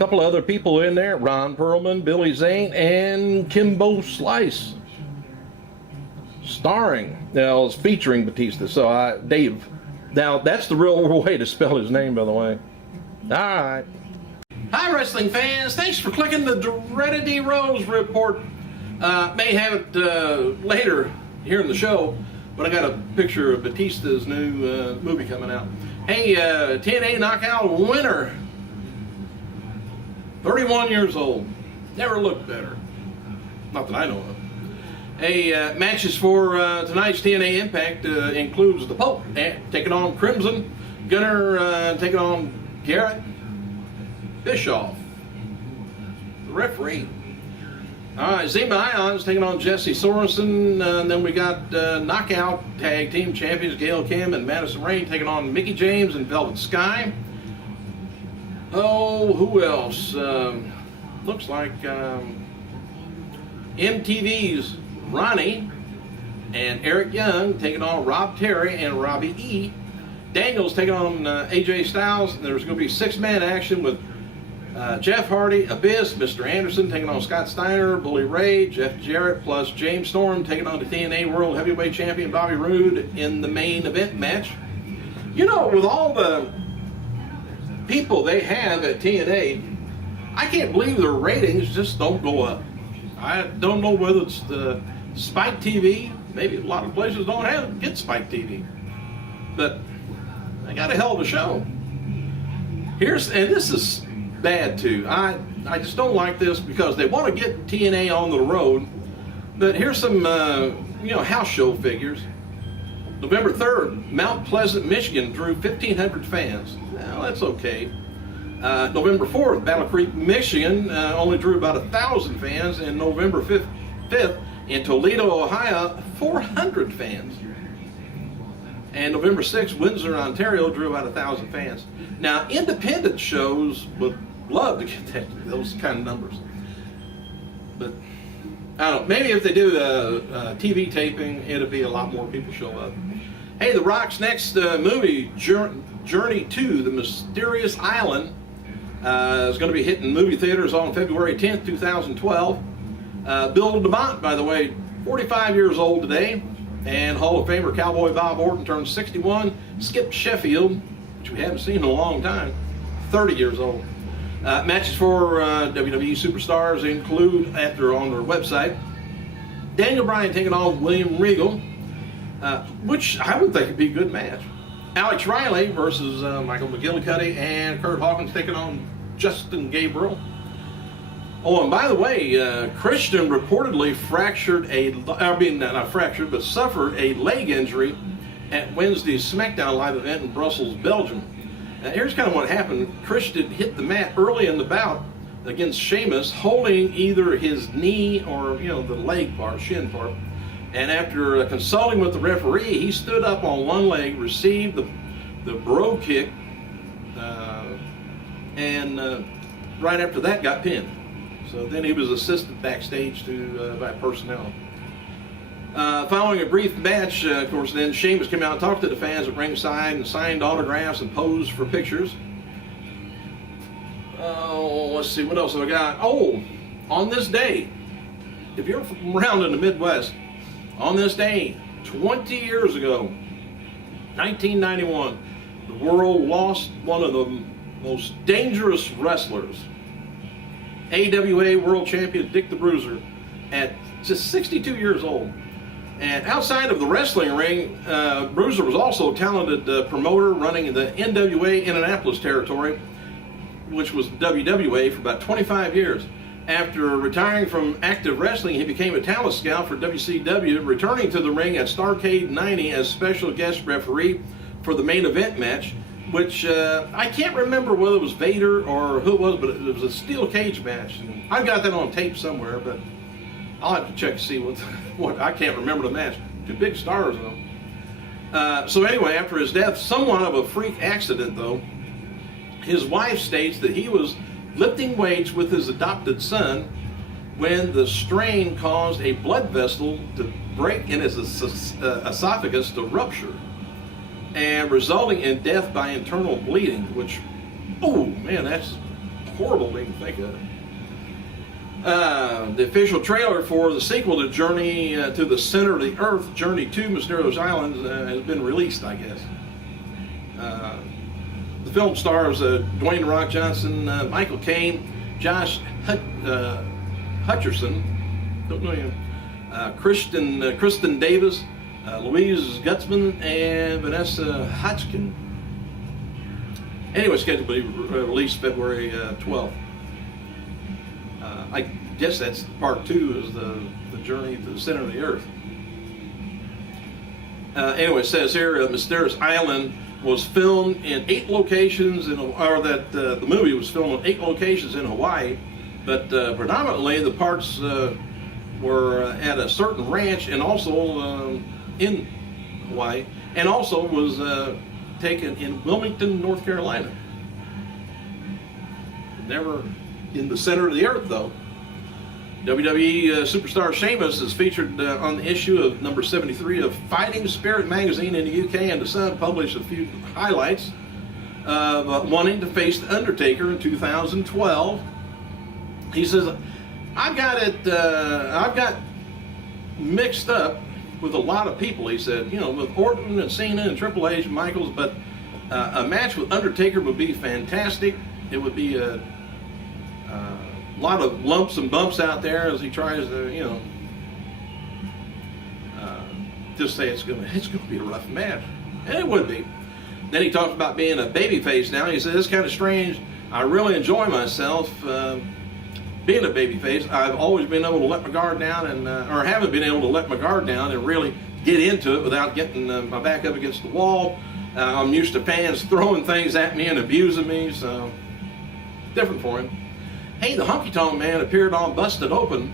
couple of other people in there, Ron Perlman, Billy Zane, and Kimbo Slice. Starring, now it's featuring Batista. So Dave, now that's the real way to spell his name, by the way. All right. Hi, wrestling fans. Thanks for clicking the Dreaded D Rose report. May have it later here in the show, but I got a picture of Batista's new movie coming out. Hey, TNA Knockout winner, 31 years old. Never looked better. Not that I know of. Hey, matches for tonight's TNA Impact includes the Pope taking on Crimson, Gunner taking on Garrett, Bischoff, the referee. All right, Zima Ions taking on Jesse Sorensen. And then we got Knockout Tag Team Champions Gail Kim and Madison Rain taking on Mickie James and Velvet Sky. Oh, who else? Looks like MTV's Ronnie and Eric Young taking on Rob Terry and Robbie E. Daniels taking on AJ Styles. And there's going to be 6-man action with Jeff Hardy, Abyss, Mr. Anderson taking on Scott Steiner, Bully Ray, Jeff Jarrett, plus James Storm taking on the TNA World Heavyweight Champion Bobby Roode in the main event match. You know, with all the people they have at TNA, I can't believe their ratings just don't go up. I don't know whether it's the Spike TV. Maybe a lot of places don't get Spike TV. But they got a hell of a show. And this is bad too. I just don't like this because they want to get TNA on the road. But here's some house show figures. November 3rd, Mount Pleasant, Michigan drew 1,500 fans. Well, that's okay. November 4th, Battle Creek, Michigan only drew about 1,000 fans. And November 5th in Toledo, Ohio, 400 fans. And November 6th, Windsor, Ontario drew about 1,000 fans. Now, independent shows would love to get those kind of numbers. But I don't know, maybe if they do a TV taping, it'll be a lot more people show up. Hey, The Rock's next movie, Journey to the Mysterious Island, is going to be hitting movie theaters on February 10th, 2012. Bill DeMott, by the way, 45 years old today, and Hall of Famer Cowboy Bob Orton turns 61. Skip Sheffield, which we haven't seen in a long time, 30 years old. Matches for WWE superstars include, on their website, Daniel Bryan taking on William Regal, which I would think would be a good match. Alex Riley versus Michael McGillicuddy, and Kurt Hawkins taking on Justin Gabriel. Oh, and by the way, Christian reportedly suffered a leg injury at Wednesday's SmackDown Live event in Brussels, Belgium. Now, here's kind of what happened. Christian hit the mat early in the bout against Sheamus, holding either his knee or, the leg part, shin part. And after consulting with the referee, he stood up on one leg, received the bro kick, and right after that got pinned. So then he was assisted backstage by personnel. Following a brief match, of course, then Sheamus came out and talked to the fans at ringside and signed autographs and posed for pictures. Oh, let's see, what else have I got? Oh, on this day, if you're from around in the Midwest, on this day, 20 years ago, 1991, the world lost one of the most dangerous wrestlers, AWA World Champion Dick the Bruiser, at just 62 years old. And outside of the wrestling ring, Bruiser was also a talented promoter running the NWA Indianapolis territory, which was WWA, for about 25 years. After retiring from active wrestling, he became a talent scout for WCW, returning to the ring at Starrcade 90 as special guest referee for the main event match, which I can't remember whether it was Vader or who it was, but it was a steel cage match. And I've got that on tape somewhere, but I'll have to check to see what I can't remember the match. Two big stars, though. So anyway, after his death, somewhat of a freak accident, though, his wife states that he was lifting weights with his adopted son when the strain caused a blood vessel to break in his esophagus to rupture, and resulting in death by internal bleeding, which, oh man, that's horrible to even think of. The official trailer for the sequel to Journey to the Center of the Earth, Journey to Mysterious Islands, has been released, I guess. The film stars Dwayne "The Rock" Johnson, Michael Caine, Josh Hutcherson, don't know him, Kristen Davis, Louise Gutzman, and Vanessa Hodgkin. Anyway, scheduled to be released February 12th. I guess that's part 2 is the Journey to the Center of the Earth. Anyway, it says here, Mysterious Island was filmed in 8 locations, the movie was filmed in 8 locations in Hawaii, but predominantly the parts were at a certain ranch and also in Hawaii, and also was taken in Wilmington, North Carolina. Never in the center of the earth, though. WWE superstar Sheamus is featured on the issue of number 73 of Fighting Spirit magazine in the UK, and The Sun published a few highlights of wanting to face The Undertaker in 2012. He says, I've got mixed up with a lot of people, he said, with Orton and Cena and Triple H and Michaels, but a match with Undertaker would be fantastic. It would be a lot of lumps and bumps out there as he tries to, just say it's gonna be a rough match, and it would be. Then he talks about being a babyface now. He said, it's kind of strange. I really enjoy myself being a babyface. I've always been able to let my guard down, or haven't been able to let my guard down and really get into it without getting my back up against the wall. I'm used to fans throwing things at me and abusing me, so different for him. Hey, the Honky Tonk Man appeared on Busted Open,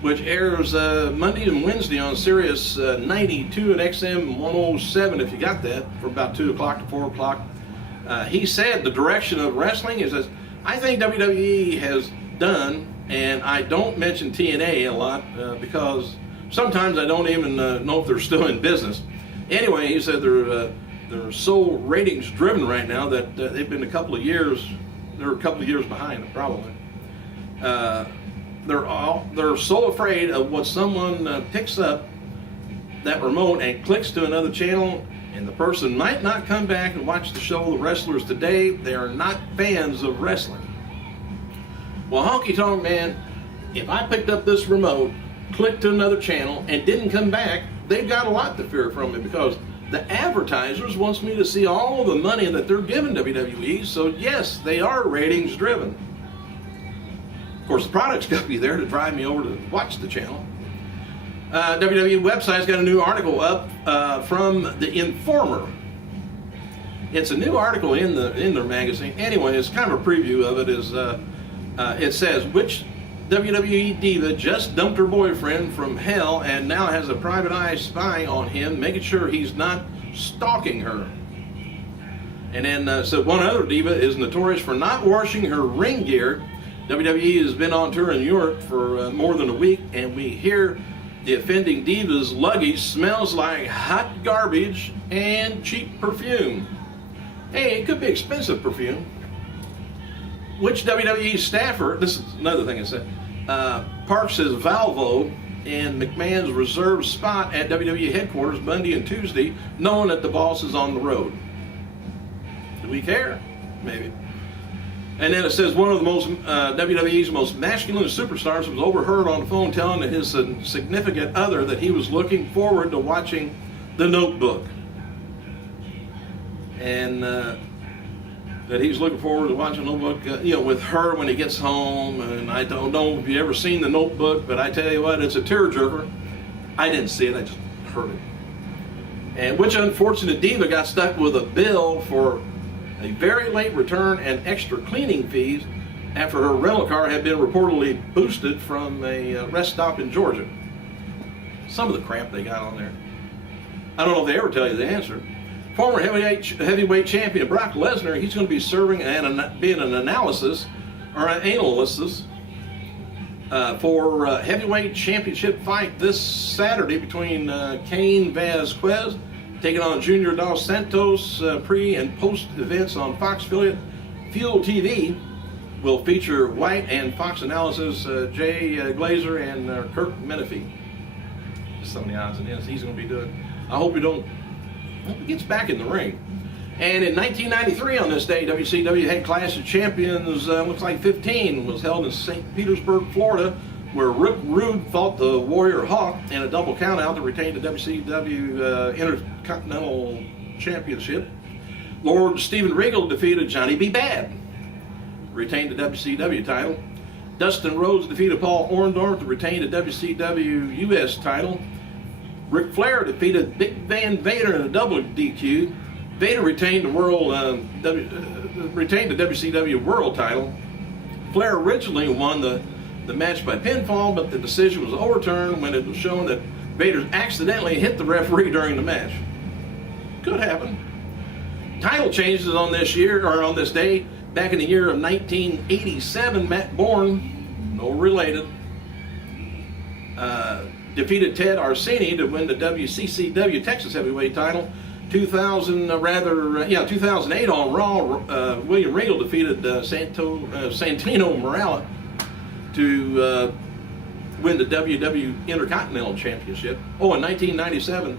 which airs Monday and Wednesday on Sirius 92 and XM 107, if you got that, from about 2 o'clock to 4 o'clock. He said the direction of wrestling is, I think WWE has done, and I don't mention TNA a lot because sometimes I don't even know if they're still in business. Anyway, he said they're so ratings driven right now that they've been a couple of years behind, probably. They're so afraid of what someone picks up that remote and clicks to another channel, and the person might not come back and watch the show. The wrestlers today, they are not fans of wrestling. Well, Honky Tonk Man, if I picked up this remote, clicked to another channel, and didn't come back, they've got a lot to fear from me, because the advertisers wants me to see all the money that they're giving WWE. So yes, they are ratings driven. Of course, the product's got to be there to drive me over to watch the channel. WWE website's got a new article up from The Informer. It's a new article in their magazine. Anyway, it's kind of a preview of it. It says, which WWE diva just dumped her boyfriend from hell and now has a private eye spying on him, making sure he's not stalking her. And then so one other diva is notorious for not washing her ring gear. WWE has been on tour in Europe for more than a week, and we hear the offending diva's luggage smells like hot garbage and cheap perfume. Hey, it could be expensive perfume. Which WWE staffer, this is another thing I said, parks his Volvo in McMahon's reserved spot at WWE headquarters Monday and Tuesday, knowing that the boss is on the road. Do we care? Maybe. And then it says one of the WWE's most masculine superstars was overheard on the phone telling his significant other that he was looking forward to watching The Notebook. And that he's looking forward to watching The Notebook, with her when he gets home. And I don't know if you've ever seen The Notebook, but I tell you what, it's a tearjerker. I didn't see it, I just heard it. And which unfortunate diva got stuck with a bill for a very late return and extra cleaning fees after her rental car had been reportedly boosted from a rest stop in Georgia. Some of the crap they got on there. I don't know if they ever tell you the answer. Former heavyweight champion Brock Lesnar, he's going to be serving and being an analysis or an analysis for heavyweight championship fight this Saturday between Cain Velasquez taking on Junior Dos Santos pre and post events on Fox affiliate Fuel TV. will feature White and Fox analysis, Jay Glazer and Kirk Menefee. Just some of the odds and ends he's going to be doing. I hope he gets back in the ring. And in 1993 on this day, WCW had Clash of Champions, looks like 15, was held in St. Petersburg, Florida, where Rick Rude fought the Warrior Hawk in a double countout to retain the WCW Intercontinental Championship. Lord Steven Regal defeated Johnny B. Bad, retained the WCW title. Dustin Rhodes defeated Paul Orndorff to retain the WCW US title. Ric Flair defeated Big Van Vader in a double DQ. Vader retained the WCW World title. Flair originally won the match by pinfall, but the decision was overturned when it was shown that Vader accidentally hit the referee during the match. Could happen. Title changes on this day. Back in the year of 1987, Matt Bourne, no related, defeated Ted Arseni to win the WCCW Texas Heavyweight title. 2008 on Raw, William Regal defeated Santino Marella to win the WW Intercontinental Championship. Oh, in 1997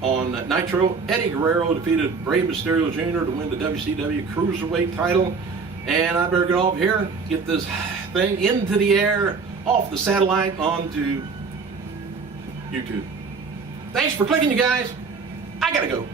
on Nitro, Eddie Guerrero defeated Rey Mysterio Jr. to win the WCW Cruiserweight title. And I better get off here, get this thing into the air, off the satellite, onto YouTube. Thanks for clicking, you guys. I gotta go.